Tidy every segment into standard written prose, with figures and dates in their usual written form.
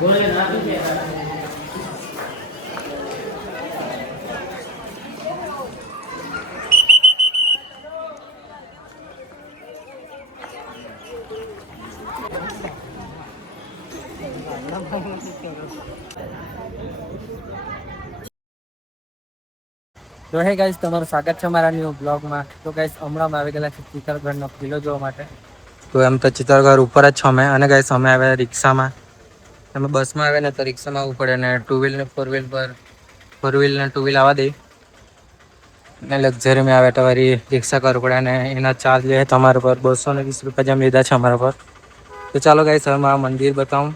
તો હે ગાઈસ, તમારું સ્વાગત છે અમારા ન્યૂ બ્લોગમાં. તો ગાઈસ, હમણાં આવી ગયેલા છે ચિત્તરગઢનો કિલ્લો જોવા માટે. તો એમ તો ચિત્તરગઢ ઉપર જ છો અમે, અને ગાઈસ અમે આવ્યા રિક્ષામાં. તમે બસમાં આવે ને તો રિક્ષામાં આવવું પડે, ને ટુ વ્હીલ ને ફોર વ્હીલ ને ટુ વ્હીલ આવવા દે ને લક્ઝરીમાં આવે તો વળી રિક્ષા કરવું પડે, અને એના ચાર્જ લે તમારા પર 220 રૂપિયા જેમ લીધા છે અમારા પર. તો ચાલો ગાઈસ, હવે આ મંદિર બતાવું.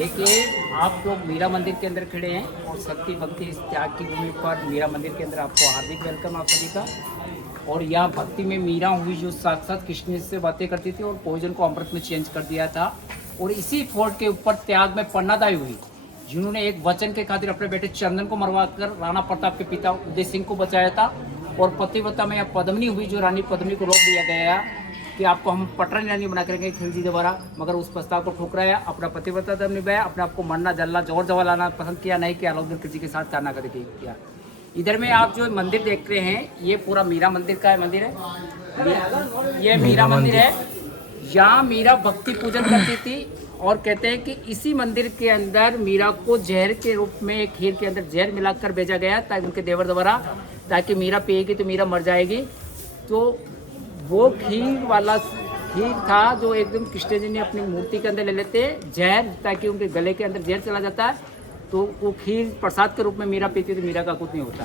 देखिए, आप लोग मीरा मंदिर के अंदर खड़े हैं और शक्ति भक्ति इस त्याग की भूमि पर मीरा मंदिर के अंदर आपको हार्दिक वेलकम आप सभी का। और यहाँ भक्ति में मीरा हुई जो साक्षात कृष्ण से बातें करती थी और भोजन को अमृत में चेंज कर दिया था। और इसी फोर्ट के ऊपर त्याग में पन्नादाई हुई, जिन्होंने एक वचन के खातिर अपने बेटे चंदन को मरवा कर राणा प्रताप के पिता उदय सिंह को बचाया था। और पतिव्रता में यहाँ पद्मिनी हुई, जो रानी पद्मिनी को रोक दिया गया कि आपको हम पटरानी रानी बना करेंगे खिलजी द्वारा, मगर उस प्रस्ताव को ठुकराया, अपना पतिव्रता धर्म निभाया, अपने आपको मरना जलना जोर जवा लाना पसंद किया नहीं, कि आलोक जी के साथ करना करके किया। इधर में आप जो मंदिर देख रहे हैं, ये पूरा मीरा मंदिर का मंदिर है। ये मीरा मंदिर है। यहाँ मीरा भक्ति पूजन करती थी, और कहते हैं कि इसी मंदिर के अंदर मीरा को जहर के रूप में खीर के अंदर जहर मिलाकर भेजा गया, ताकि उनके देवर द्वारा, ताकि मीरा पिएगी तो मीरा मर जाएगी। तो वो खीर था जो एकदम कृष्ण जी ने अपनी मूर्ति के अंदर ले लेते जहर, ताकि उनके गले के अंदर जहर चला जाता है, तो वो खीर प्रसाद के रूप में मीरा पीती, तो मीरा का कुछ नहीं होता।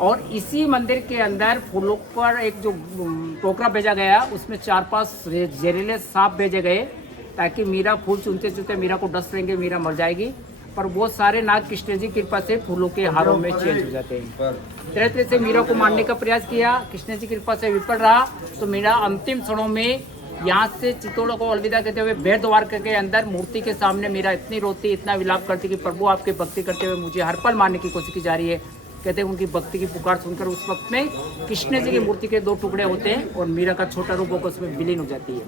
और इसी मंदिर के अंदर फूलों पर एक जो टोकरा भेजा गया, उसमें 4-5 जहरीले सांप भेजे गए, ताकि मीरा फूल चुनते चुनते मीरा को डस लेंगे, मीरा मर जाएगी। पर वो सारे नाग कृष्ण जी की कृपा से फूलों के हारों में चेंज हो जाते हैं। तरह तरह से मीरा को मारने का प्रयास किया, कृष्ण जी की कृपा से विफल रहा। तो मीरा अंतिम क्षणों में यहाँ से चित्तौड़ को अलविदा कहते हुए भेद द्वार के अंदर मूर्ति के सामने मीरा इतनी रोती, इतना विलाप करती कि प्रभु आपकी भक्ति करते हुए मुझे हर पल मारने की कोशिश की जा रही है। कहते हैं उनकी भक्ति की पुकार सुनकर उस वक्त में कृष्ण जी की मूर्ति के 2 टुकड़े होते हैं, और मीरा का छोटा रूप होकर उसमें विलीन हो जाती है।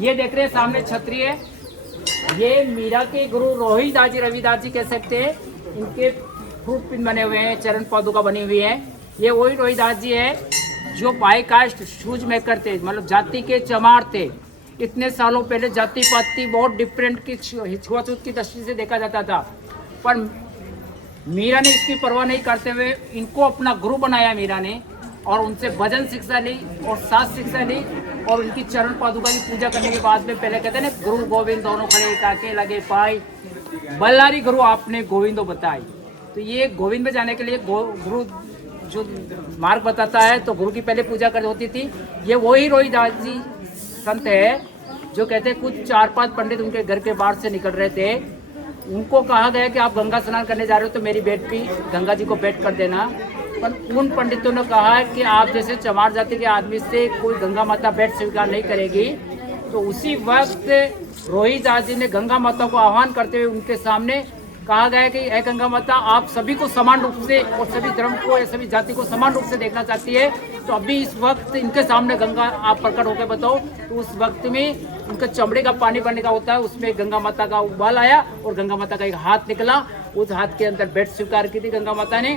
ये देख रहे हैं सामने छतरी है, ये मीरा के गुरु रोहित दास जी, रविदास जी कह सकते हैं। इनके फ्रूट पिन बने हुए हैं, चरण पादुका बनी हुई है। ये वही रोहित दास जी है जो बाई कास्ट शूज मेकर थे, मतलब जाति के चमार थे। इतने सालों पहले जाति पाति बहुत डिफरेंट की छुआछूत की दृष्टि से देखा जाता था, पर मीरा ने इसकी परवाह नहीं करते हुए इनको अपना गुरु बनाया मीरा ने, और उनसे भजन शिक्षा ली और शास्त्र शिक्षा ली, और उनकी चरण पादुका की पूजा करने के बाद में पहले कहते हैं ना, गुरु गोविंद दोनों खड़े ताके लगे पाई, बल्लारी गुरु आपने गोविंदो बताई। तो ये गोविंद में जाने के लिए गुरु जो मार्ग बताता है, तो गुरु की पहले पूजा कर होती थी। ये वही रोहित दास जी संत है जो कहते हैं कुछ 4-5 पंडित उनके घर के बाहर से निकल रहे थे। उनको कहा गया कि आप गंगा स्नान करने जा रहे हो, तो मेरी बेट भी गंगा जी को भेंट कर देना। पर उन पंडितों ने कहा कि आप जैसे चमार जाति के आदमी से कोई गंगा माता भेंट स्वीकार नहीं करेगी। तो उसी वक्त रोहित दास जी ने गंगा माता को आह्वान करते हुए उनके सामने कहा गया कि ऐ गंगा माता, आप सभी को समान रूप से और सभी धर्म को या सभी जाति को समान रूप से देखना चाहती है, तो अभी इस वक्त इनके सामने गंगा आप प्रकट होकर बताओ। तो उस वक्त में उनका चमड़े का पानी बनने का होता है, उसमें गंगा माता का उबाल आया और गंगा माता का एक हाथ निकला, उस हाथ के अंदर भेंट स्वीकार की थी गंगा माता ने।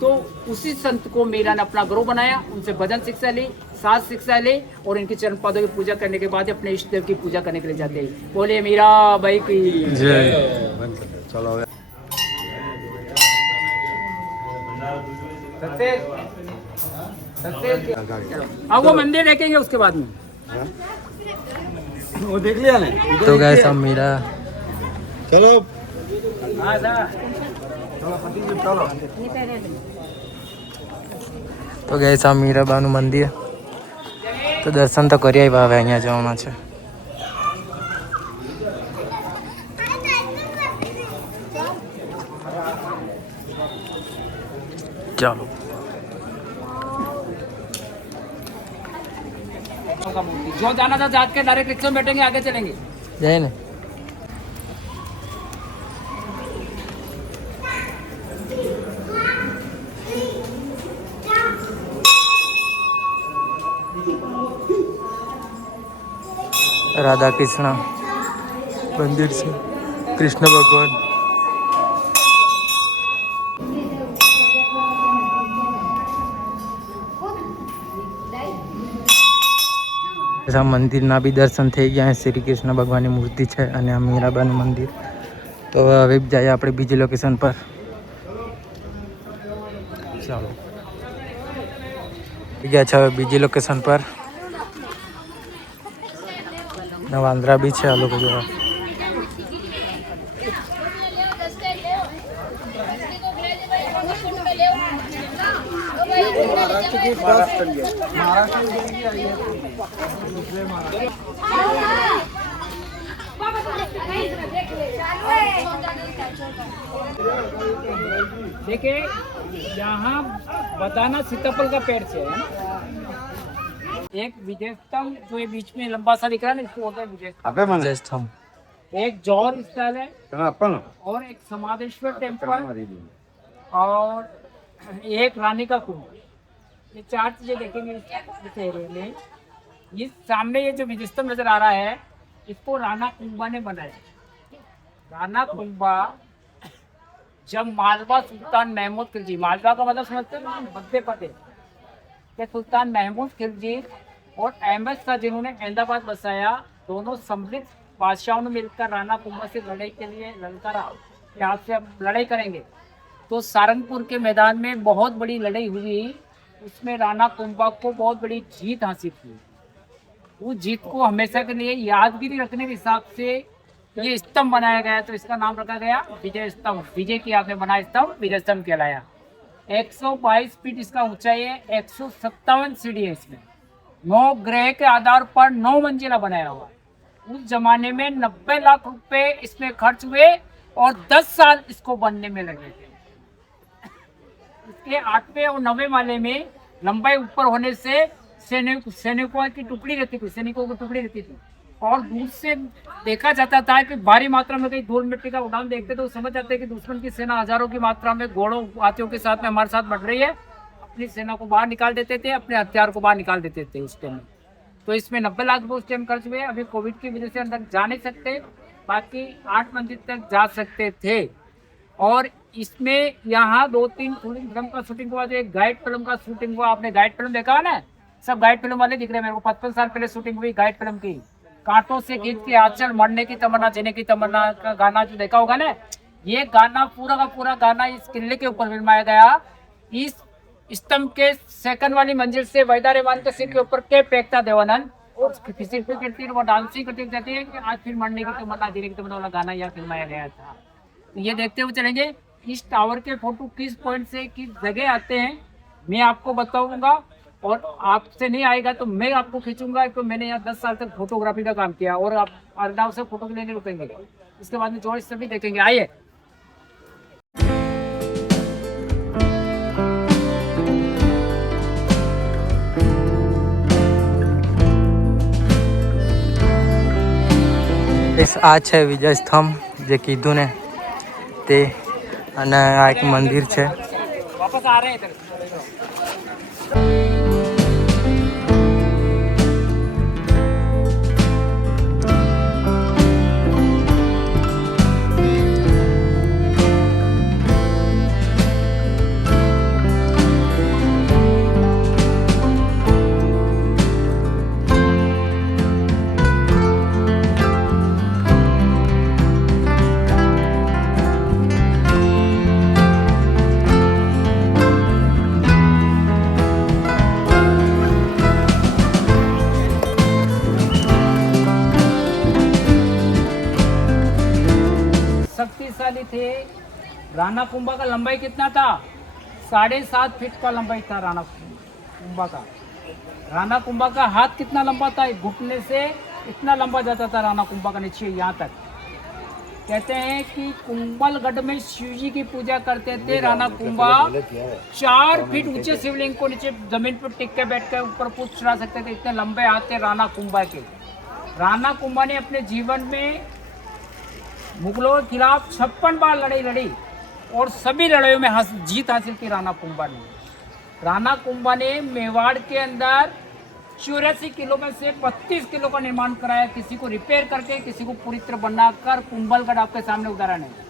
तो उसी संत को मीरा ने अपना गुरु बनाया, उनसे भजन शिक्षा ली, शास्त्र शिक्षा ली, और इनके चरण पादों की पूजा करने के बाद अपने इष्ट देव की पूजा करने के लिए जाते हैं। बोले मीरा बाई की जय। चलो अब वो मंदिर देखेंगे उसके बाद में, वो देख लिया ना। तो गए सब मीरा, चलो तो गए सब मीराबाનું મંદિર, તો દર્શન તો કરી આવ્યા, હવે અહીંયા જવાના છે। चलो जो जाना था जात के डायरेक्ट रिक्शा में बैठेंगे, आगे चलेंगे। जय ने राधा कृष्ण मंदिर છે, કૃષ્ણ ભગવાન. મંદિરના બી દર્શન થઈ ગયા. શ્રી કૃષ્ણ ભગવાનની મૂર્તિ છે અને આ મીરાબાનું મંદિર. તો હવે જઈએ આપણે બીજી લોકેશન પર. ચાલો ગયા છે હવે બીજી લોકેશન પર. વાંદરા બી છે આ લોકો જોવા. देखिए यहाँ बताना सीताफल का पेड़ से है। एक विजयस्तंभ जो ये बीच में लंबा सा दिख रहा है ना, इसको बोलते हैं विजयस्तंभ. एक जौहर स्थल है और एक समाधेश्वर टेम्पल और एक रानी का कुंड. ये 4 चीजें देखेंगे इस एरिया में. इस सामने ये जो विजयस्तंभ नजर आ रहा है, इसको राणा कुंभा ने बनाया. राणा कुंभा जब मालवा सुल्तान महमूद खिलजी, मालवा का मतलब समझते हैं मध्य प्रदेश के सुल्तान महमूद खिलजी और अहमद शाह जिन्होंने अहमदाबाद बसाया, दोनों सम्मिलित बादशाहों ने मिलकर राणा कुंभा से लड़ाई के लिए ललकारा. यहाँ से अब लड़ाई करेंगे. तो सारंगपुर के मैदान में बहुत बड़ी लड़ाई हुई. उसमें राणा कुंभा को बहुत बड़ी जीत हासिल की. उस जीत को हमेशा के लिए यादगिरी रखने के हिसाब से ये स्तंभ बनाया गया. तो इसका नाम रखा गया विजय स्तंभ. विजय की याद में बना स्तंभ विजय स्तंभ कहलाया. 122 फीट इसका ऊंचाई है. 157 सीढ़ी है इसमें. 9 ग्रह के आधार पर 9 मंजिला बनाया हुआ. उस जमाने में 90 लाख रुपए इसमें खर्च हुए और 10 साल इसको बनने में लगे थे. इसके 8वें और 9वें माले में लंबाई ऊपर होने से सैनिकों की टुकड़ी रहती थी, सैनिकों की टुकड़ी रहती थी. और दूर से देखा जाता था कि भारी मात्रा में कहीं धूल मिट्टी का उड़ान देखते तो समझ जाते कि दुश्मन की सेना हजारों की मात्रा में घोड़ों हाथियों के साथ में हमारे साथ बढ़ रही है. अपनी सेना को बाहर निकाल देते थे, अपने हथियार को बाहर निकाल देते थे उस टाइम. तो इसमें 90 लाख रुपये उस टाइम खर्च हुए. अभी कोविड की वजह से अंदर जा नहीं सकते, बाकी 8 मंजिल तक जा सकते थे. और इसमें यहाँ 2-3 फिल्म का शूटिंग हुआ. जो एक गाइड फिल्म का शूटिंग हुआ, आपने गाइड फिल्म देखा है ना, सब गाइड फिल्म वाले दिख रहे हैं मेरे को. 55 साल पहले शूटिंग हुई गाइड फिल्म की. कांटों से खींच के आंचल, मरने की तमन्ना, जीने की तमन्ना का गाना जो देखा होगा ना, ये गाना पूरा का पूरा गाना इस किले के ऊपर फिल्माया गया. इस स्तंभ के सेकंड वाली मंजिल से वैदा रहमान के सिर के ऊपर के फेंकता देवानंद और किसी को करती है वो डांसिंग करती रहती है कि आज फिर मरने की तमन्ना, जीने की तमन्ना वाला गाना यहाँ फिल्माया गया था. तो ये देखते हुए चलेंगे इस टावर के फोटो किस पॉइंट से किस जगह आते हैं मैं आपको बताऊंगा. और आपसे नहीं आएगा तो मैं आपको खींचूंगा, क्योंकि मैंने यहाँ 10 साल तक फोटोग्राफी का काम किया. और आप अरनाव से फोटो लेने रुकेंगे. इसके बाद में चॉइस सभी देखेंगे. आइए. આ છે વિજય સ્તંભ જે કીધું ને તે. અને આ એક મંદિર છે. वापस आ रहे हैं इधर. शक्तिशाली थे. राणा कुंभा का लंबाई कितना था? 7.5 फीट का लंबाई था राणा कुंभा का. राणा कुंभा का हाथ कितना लंबा था? घुटने से इतना लंबा जाता था राणा कुंभा का नीचे यहाँ तक. कहते हैं कि कुंभलगढ़ में शिव जी की पूजा करते थे राणा कुंभा. 4 फीट ऊंचे शिवलिंग को नीचे जमीन पर टिक के बैठ कर ऊपर पूछ चढ़ा सकते थे. इतने लंबे हाथ थे राणा कुंभा के. राणा कुंभा ने अपने जीवन में मुगलों के खिलाफ 56 बार लड़ाई लड़ी और सभी लड़ाइयों में जीत हासिल की राणा कुंभा ने. राणा कुंभा ने मेवाड़ के अंदर 84 किलो में से 32 किलो का निर्माण कराया, किसी को रिपेयर करके, किसी को पूरी तरह बनाकर। कुंभलगढ़ आपके सामने उदाहरण है।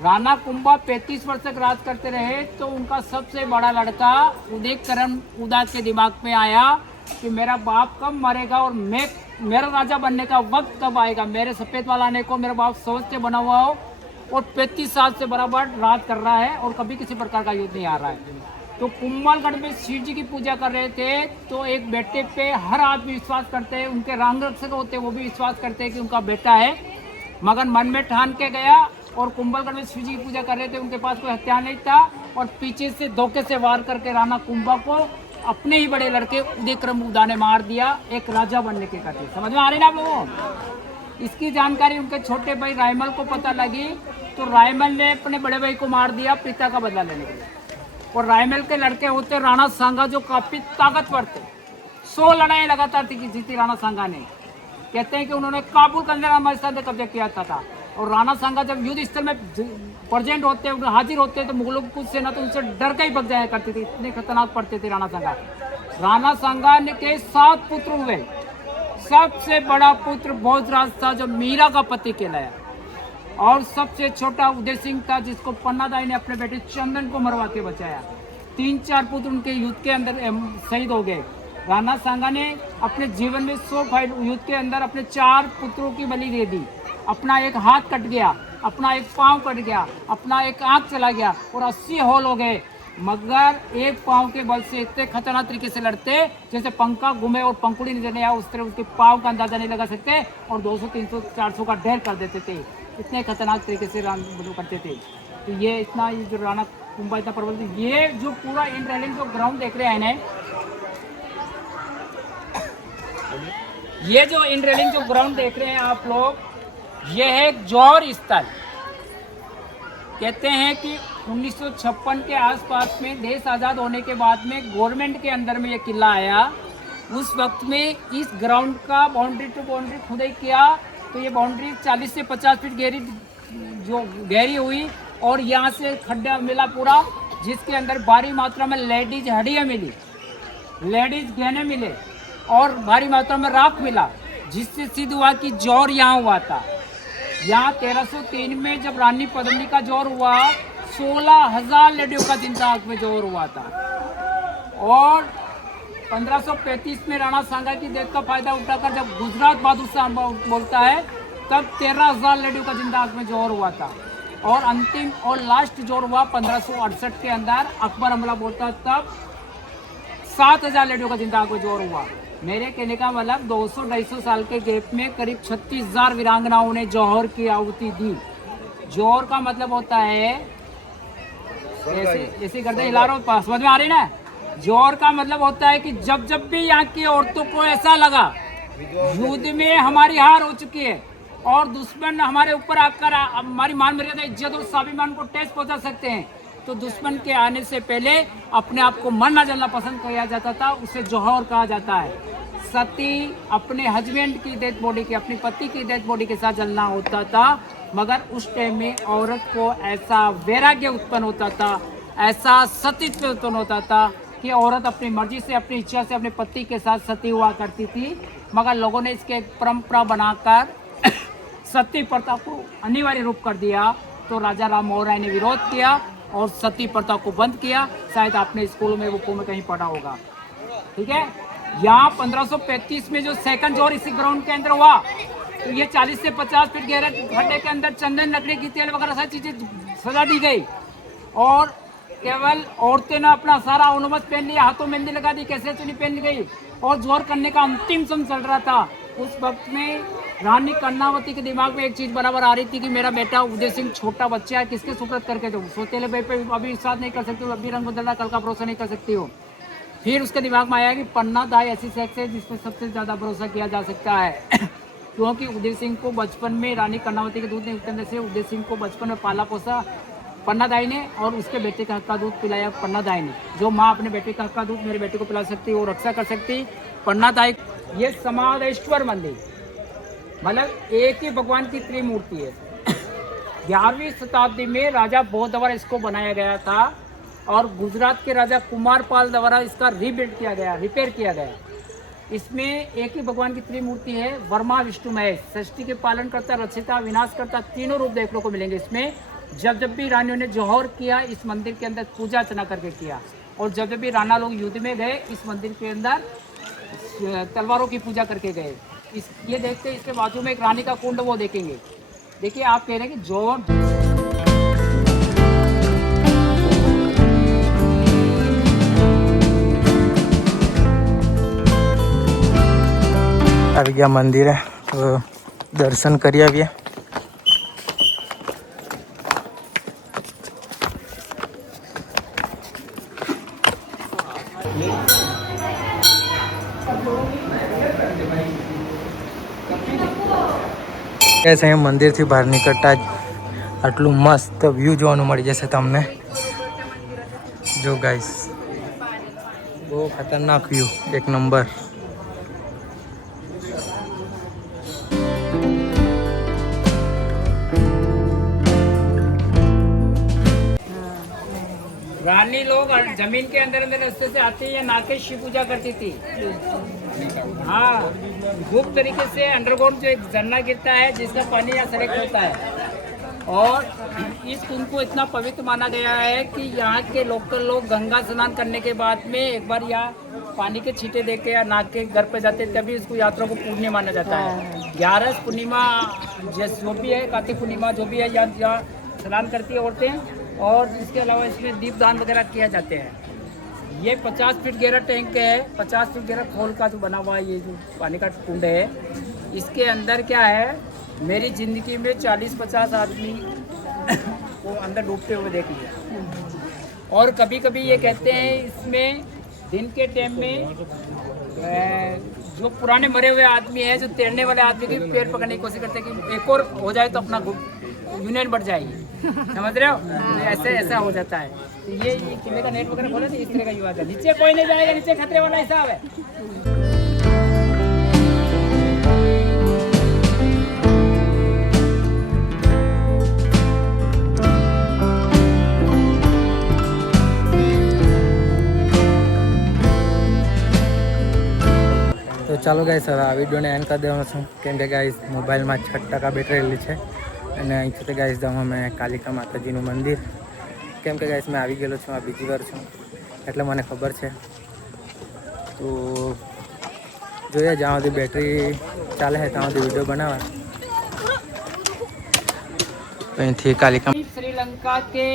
राणा कुंभा 35 वर्ष तक राज करते रहे, तो उनका सबसे बड़ा लड़का उदयकरण उदा के दिमाग में आया कि मेरा बाप कब मरेगा और मेरा राजा बनने का वक्त कब आएगा, मेरे सफेद वाला आने को मेरा बाप सोच से बना हुआ हो और 35 साल से बराबर राज कर रहा है और कभी किसी प्रकार का युद्ध नहीं आ रहा है। तो कुंभलगढ़ में शिव जी की पूजा कर रहे थे, तो एक बेटे पे हर आदमी विश्वास करते हैं, उनके रंग रक्षक होते हैं वो भी विश्वास करते हैं कि उनका बेटा है। मगर मन में ठान के गया और कुंभलगढ़ में शिव जी की पूजा कर रहे थे, उनके पास कोई हथियार नहीं था और पीछे से धोखे से वार करके राणा कुंभा को अपने ही बड़े लड़के उदयक्रम उदा ने मार दिया, एक राजा बनने के खातिर। समझ में आ रही ना आप लोगों? इसकी जानकारी उनके छोटे भाई रायमल को पता लगी, तो रायमल ने अपने बड़े भाई को मार दिया पिता का बदला लेने के लिए। और रायमल के लड़के होते राणा सांगा, जो काफी ताकतवर थे। 100 लड़ाई लगातार जीती राणा सांगा ने। कहते हैं कि उन्होंने काबुल के अंदर कब्जा किया था। और राणा सांगा जब युद्ध स्थल में प्रेजेंट होते, हाजिर होते, तो मुगलों की कुछ सेना तो उनसे डर के ही भग जाया करती थी, इतने खतरनाक पड़ते थे राणा सांगा। राणा सांगा के 7 पुत्र हुए। सबसे बड़ा पुत्र भोजराज था, जो मीरा का पति कहलाया, और सबसे छोटा उदय सिंह था, जिसको पन्नादाई ने अपने बेटे चंदन को मरवा के बचाया। 3-4 पुत्र उनके युद्ध के अंदर शहीद हो गए। राणा सांगा ने अपने जीवन में 100 फाइट युद्ध के अंदर अपने 4 पुत्रों की बलि दे दी। अपना एक हाथ कट गया, अपना एक पांव कट गया, अपना एक आंख चला गया और 80 होल हो गए। मगर एक पांव के बल से इतने खतरनाक तरीके से लड़ते, जैसे पंखा घूमे और पंखुड़ी नजर नहीं आया, उस तरह उसके पांव का अंदाजा नहीं लगा सकते और 200, 300, 400 का ढेर कर देते थे। इतने खतरनाक तरीके से करते थे। तो ये इतना, ये जो राणा कुंभा इतना प्रबल, ये जो पूरा इन रेलिंग जो ग्राउंड देख रहे हैं ना, ये जो इन रेलिंग जो ग्राउंड देख रहे हैं आप लोग, ये है जौहर स्थल। कहते हैं कि 1956 के आसपास में, देश आज़ाद होने के बाद में गवर्नमेंट के अंदर में ये किला आया। उस वक्त में इस ग्राउंड का बाउंड्री टू बाउंड्री खुदाई किया, तो ये बाउंड्री 40 से 50 फीट गहरी हुई और यहाँ से खड्डा मिला पूरा, जिसके अंदर भारी मात्रा में लेडीज हड्डियाँ मिली, लेडीज गहने मिले और भारी मात्रा में राख मिला, जिससे सिद्ध हुआ कि जौहर यहाँ हुआ था। यहाँ 1303 में जब रानी पद्मिनी का जौहर हुआ, 16,000 लेडियों का जिंदा आग में जौहर हुआ था। और 1535 में राणा सांगा की डेथ का फायदा उठाकर जब गुजरात बहादुर शाह बोलता है, तब 13,000 लेडियों का जिंदा आग में जौहर हुआ था। और अंतिम और लास्ट जौहर हुआ 1568 के अंदर, अकबर हमला बोलता है, तब 7,000 लेडियों का जिंदा आग में जौहर हुआ। मेरे कहने का मतलब 200-250 साल के गैप में करीब 36,000 वीरांगनाओं ने जौहर की आहुति दी। जौहर का मतलब होता है, ऐसे करते हिला रहा हूं, समझ में आ रही ना? जौहर का मतलब होता है कि जब जब भी यहाँ की औरतों को ऐसा लगा युद्ध में हमारी हार हो चुकी है और दुश्मन हमारे ऊपर आकर हमारी मान मर्यादा, इज्जत और स्वाभिमान को ठेस पहुंचा सकते हैं, तो दुश्मन के आने से पहले अपने आप को मरना जलना पसंद किया जाता था, उसे जौहर कहा जाता है। सती अपने हस्बैंड की डेड बॉडी के, अपने पति की डेड बॉडी के साथ जलना होता था, मगर उस टाइम में औरत को ऐसा वैराग्य उत्पन्न होता था, ऐसा सतीत्व उत्पन्न होता था कि औरत अपनी मर्जी से, अपनी इच्छा से अपने पति के साथ सती हुआ करती थी। मगर लोगों ने इसके एक परंपरा बनाकर सती प्रथा को अनिवार्य रूप कर दिया, तो राजा राम मोहन राय ने विरोध किया और सती प्रथा को बंद किया। शायद आपने स्कूलों में, बुकों में कहीं पढ़ा होगा। ठीक है, यहाँ 1535 में जो सेकंड जौहर इसी ग्राउंड के अंदर हुआ, तो ये 40 से 50 फीट गहरे खड्डे के अंदर चंदन, लकड़ी की तेल वगैरह सारी चीजें सजा दी गई और केवल औरतें ने अपना सारा अनुमत पहन लिया, हाथों मेहंदी लगा दी, कैसे चुनी पहन गई और जौहर करने का अंतिम समय चल रहा था। उस वक्त में रानी कर्णावती के दिमाग में एक चीज बराबर आ रही थी कि मेरा बेटा उदय सिंह छोटा बच्चा है, किसके सुपुर्द करके दो, सोतेले भाई पे अभी विश्वास नहीं कर सकती हो, अभी रंग बदलना, कल का भरोसा नहीं कर सकती हो। फिर उसके दिमाग में आया कि पन्ना दाई ऐसी सेक्स है जिस पर सबसे ज्यादा भरोसा किया जा सकता है क्योंकि उदय सिंह को बचपन में रानी कर्णावती के दूध ने से उदय सिंह को बचपन में पाला पोसा पन्ना दाई ने, और उसके बेटे का हक का दूध पिलाया पन्ना दाई ने। जो माँ अपने बेटे का हक का दूध मेरे बेटे को पिला सकती, वो रक्षा कर सकती, पन्ना दाई। ये समादेश्वर मंदिर मतलब एक ही भगवान की त्रिमूर्ति है। 11वीं शताब्दी में राजा बौद्ध द्वारा इसको बनाया गया था और गुजरात के राजा कुमारपाल द्वारा इसका रीबिल्ड किया गया, रिपेयर किया गया। इसमें एक ही भगवान की त्रिमूर्ति है, वर्मा विष्णु महेश, सृष्टि के पालन करता, रचयिता, विनाश करता, तीनों रूप देखने को मिलेंगे इसमें। जब भी रानियों ने जौहर किया इस मंदिर के अंदर पूजा अर्चना करके किया, और जब भी राणा लोग युद्ध में गए इस मंदिर के अंदर तलवारों की पूजा करके गए। ये देखते इसके बाजू में एक रानी का कुंड वो देखेंगे। देखिए आप कह रहे हैं कि जौहर આવી ગયા મંદિરે, તો દર્શન કરી આવીએ। कैसे અહીં મંદિરથી બહાર નીકળતા જ આટલું મસ્ત વ્યૂ જોવાનું મળી જશે તમને। જો ગાઈસ, બહુ ખતરનાક વ્યૂ, એક નંબર। रानी लोग जमीन के अंदर अंदर रास्ते से आती है, नाके शिव पूजा करती थी। हाँ, गुप्त तरीके से अंडरग्राउंड जो एक झरना गिरता है जिसका पानी यहाँ सड़क होता है, और इस कुंड को इतना पवित्र माना गया है कि यहाँ के लोकल लोग गंगा स्नान करने के बाद में एक बार यहाँ पानी के छींटे दे के या नाक के घर पे जाते, तभी इसको यात्रा को पुण्य माना जाता है। 11 पूर्णिमा जो भी है, कार्तिक पूर्णिमा जो भी है, यहाँ स्नान करती है औरतें, और इसके अलावा इसमें दीपदान वगैरह किया जाते हैं। ये 50 फीट गहरा टैंक है, 50 फीट गहरा खोल का जो बना हुआ है, ये जो पानी का कुंड है, इसके अंदर क्या है, मेरी ज़िंदगी में 40-50 आदमी को अंदर डूबते हुए देख लिया। और कभी कभी ये कहते हैं इसमें दिन के टाइम में जो पुराने मरे हुए आदमी है, जो तैरने वाले आदमी के पैर पकड़ने की कोशिश करते हैं कि एक और हो जाए तो अपना यूनियन बढ़ जाएगी। समझ रहे हो? तो ऐसा हो जाता है। तो ये किले का नेट वगैरह खोले तो इस तरह का युवा था। नीचे कोई नहीं जाएगा, नीचे खतरे वाला हिसाब है। તો ચાલો ગાઈસ, હવે આ વિડીયોને એન્ડ કરી દેવાનો છું, કેમ કે ગાઈસ મોબાઈલમાં 6% બેટરી રહેલી છે, અને અહીંથી તો ગાઈસ જાઉં અમે કાલિકા માતાજીનું મંદિર, કેમ કે ગાઈસ મેં આવી ગયેલો છું, આ બીજી વાર છું, એટલે મને ખબર છે। તો જોઈએ જ્યાં સુધી બેટરી ચાલે છે ત્યાં સુધી વિડીયો બનાવવા। તો અહીંથી કાલિકા श्रीलंका के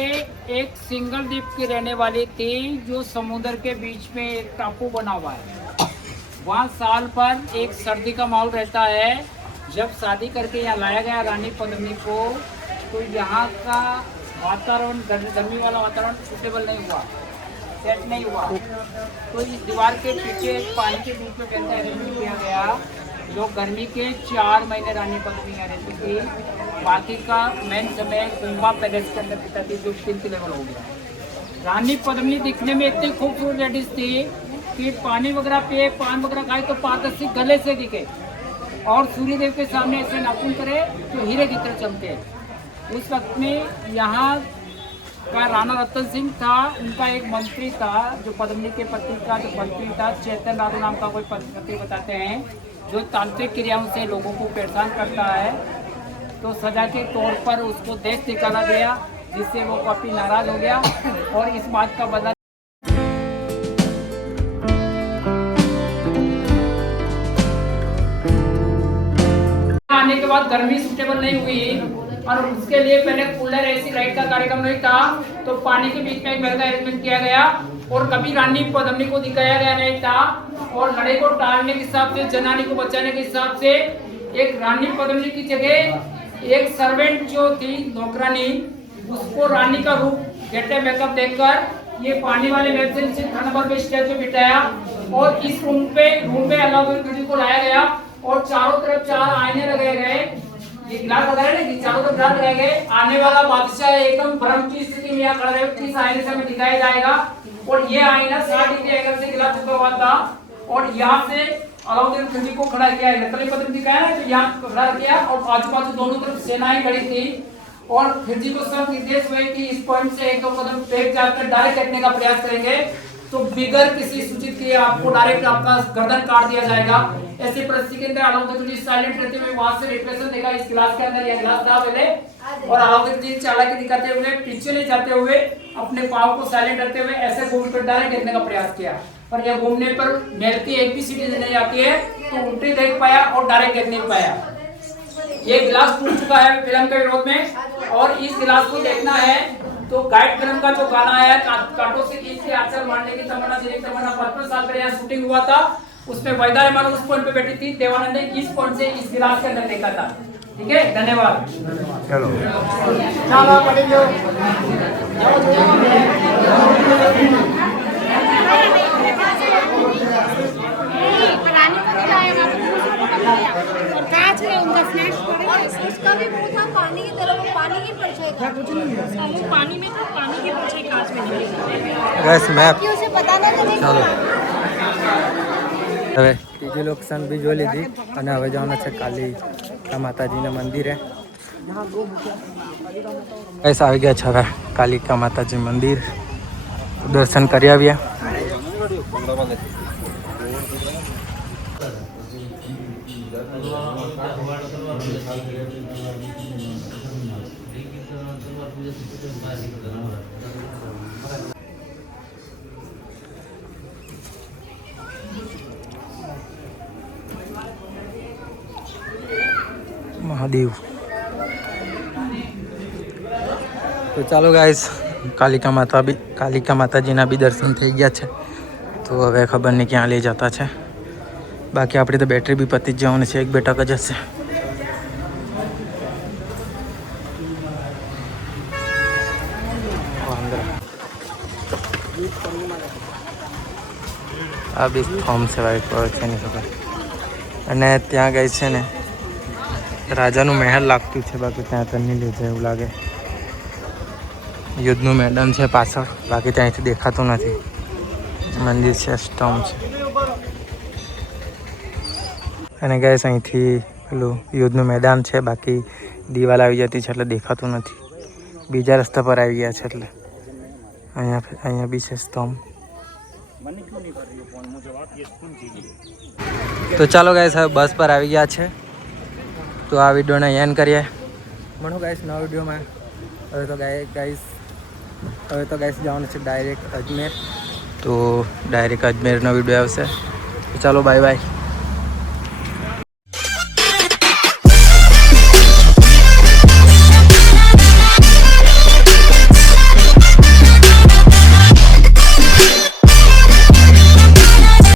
एक सिंगल द्वीप की रहने वाली थी, जो समुद्र के बीच में एक टापू बना हुआ है। वहाँ साल भर एक सर्दी का माहौल रहता है। जब शादी करके यहाँ लाया गया रानी पद्मिनी को, तो यहाँ का वातावरण गर्मी वाला वातावरण सूटेबल नहीं हुआ, सेट नहीं हुआ। तो इस दीवार के पीछे पानी के बीच में कैसा अरेंजमेंट किया गया, जो गर्मी के 4 महीने रानी पद्मिनी यहाँ रहती थी। बाकी का मेन समय कुंभा पैलेस के अंदर रहता थी, जो 3 लेवल हो गया। रानी पद्मिनी दिखने में इतनी खूबसूरत लेडीज थी कि पानी वगैरह पिए, पान वगैरह खाए तो पारदर्शी गले से दिखे, और सूर्य देव के सामने ऐसे नाखून करे तो हीरे की तरह चमके। उस वक्त में यहाँ का राणा रतन सिंह था, उनका एक मंत्री था, जो पद्मिनी के पति का जो मंत्री था, चैतन राणा नाम का कोई पति बताते हैं, जो तांत्रिक क्रियाओं से लोगों को परेशान करता है। तो सजा के तौर पर उसको देश निकाला गया, जिससे वो काफ़ी नाराज हो गया, और इस बात का बदला आने के बाद गर्मी सूटेबल नहीं हुई, और उसके लिए पहले कूलर एसी लाइट का कार्यक्रम नहीं था, तो पानी के बीच में एक बेड का अरेंजमेंट किया गया, और कभी रानी पद्मिनी को दिखाया गया नहीं था। और लड़ाई को टालने के हिसाब से, जनानी को बचाने के हिसाब से, एक रानी पद्मिनी की जगह एक सर्वेंट जो थी, नौकरानी, उसको रानी का रूप गेटअप मेकअप देकर ये पानी वाले वेब से नीचे नंबर पे स्टेज पे बिठाया, और इस रूम में अलाउद्दीन खिलजी को लाया गया, और चारों तरफ 4 आईने लगाए गए, ये गिलास लगाए ना, चारों तरफ गिलास लगाए गए। आने वाला बादशाह एकदम भ्रम की स्थिति में यहाँ खड़ा है, किस आईने से हमें दिखाया जाएगा। और ये आईना 60 डिग्री एंगल से गिलास ऊपर हुआ था, और यहाँ से अलाउद्दीन खिलजी को खड़ा किया है, नकली पत्र दिखाया ना, तो यहाँ खड़ा किया, और आजू बाजू दोनों तरफ सेनाएं खड़ी थी, और खिलजी को सब निर्देश हुए कि इस पॉइंट से 1-2 कदम फेंक जाकर डायरेक्ट फेंकने का प्रयास करेंगे, तो बिगर किसी सूचित किए आपको डायरेक्ट आपका गर्दन काट दिया जाएगा। ऐसी परिस्थिति के अंदर अलाउद्दीन खिलजी साइलेंट रहते हुए वहां से रिप्रेजेंट देगा इस गिलास के अंदर, यह गिलास था पहले, और अलाउद्दीन खिलजी चालाकी दिखाते हुए पीछे ले जाते हुए अपने पांव को साइलेंट रखते हुए ऐसे घूम कर डायरेक्ट देखने का प्रयास किया, पर यह घूमने पर महल की एक भी सीढ़ी नहीं आती है, तो उल्टी देख पाया और डायरेक्ट देख नहीं पाया। ये गिलास टूट चुका है फिल्म के विरोध में, और इस गिलास को देखना है तो गाइड फिल्म का जो गाना है कांटों से खींच के आंचल मारने की तमन्ना, जिन्हें तमन्ना 55 साल पहले यहाँ शूटिंग हुआ था, उसमें वैदा रहमान उस पॉइंट पे बैठी थी, देवानंद ने इस पॉइंट से इस गिलास के अंदर देखा था। ठीक है, धन्यवाद। चलो चलो पढ़ेंगे। कांच में उनका फ्लैश उसका भी मुंह था पानी की तरफ, पानी की परछाई था, कुछ नहीं उसका मुंह पानी में था, पानी की परछाई कांच में नहीं। गाइस मैप क्यों उसे पता ना चले। ચાલો હવે ત્રીજી લોકેશન બી જોઈ લીધી અને હવે જવાનું છે કાલિકા માતાજીના મંદિરે। ગાઈસ આવી ગયા છે હવે કાલિકા માતાજી મંદિર, દર્શન કરી આવ્યા। મહાદેવ। તો ચાલો ગાઈસ, કાલિકા માતાજીના બી દર્શન થઈ ગયા છે, તો હવે ખબર નહીં ક્યાં લઈ જતા છે। બાકી આપણી તો બેટરી બી પતી જ જવાની છે, 1-2% જ હશે। આ બી ફોર્મ છે વાઈટ પર છે નહીં ખબર। અને ત્યાં ગઈ છે ને રાજાનું મહેલ લાગતું છે, બાકી ત્યાં તો નહીં લઈ જાય એવું લાગે। યુદ્ધનું મેદાન છે પાછળ, બાકી ત્યાંથી દેખાતું નથી। મંદિર છે, સ્ટમ્પ છે, અને ગેસ અહીંથી પેલું યુદ્ધનું મેદાન છે, બાકી દિવાલ આવી જતી છે એટલે દેખાતું નથી। બીજા રસ્તા પર આવી ગયા છે એટલે અહીંયા બી છે સ્તંભ। તો ચાલો ગાઈસ, હવે બસ પર આવી ગયા છે, તો આ વિડીયોને એન્ડ કરીએ। મળો ગાઈસ નવા વિડીયોમાં। હવે તો ગાઈસ જવાનું છે ડાયરેક્ટ અજમેર, તો ડાયરેક્ટ અજમેરનો વિડીયો આવશે। તો ચાલો બાય બાય।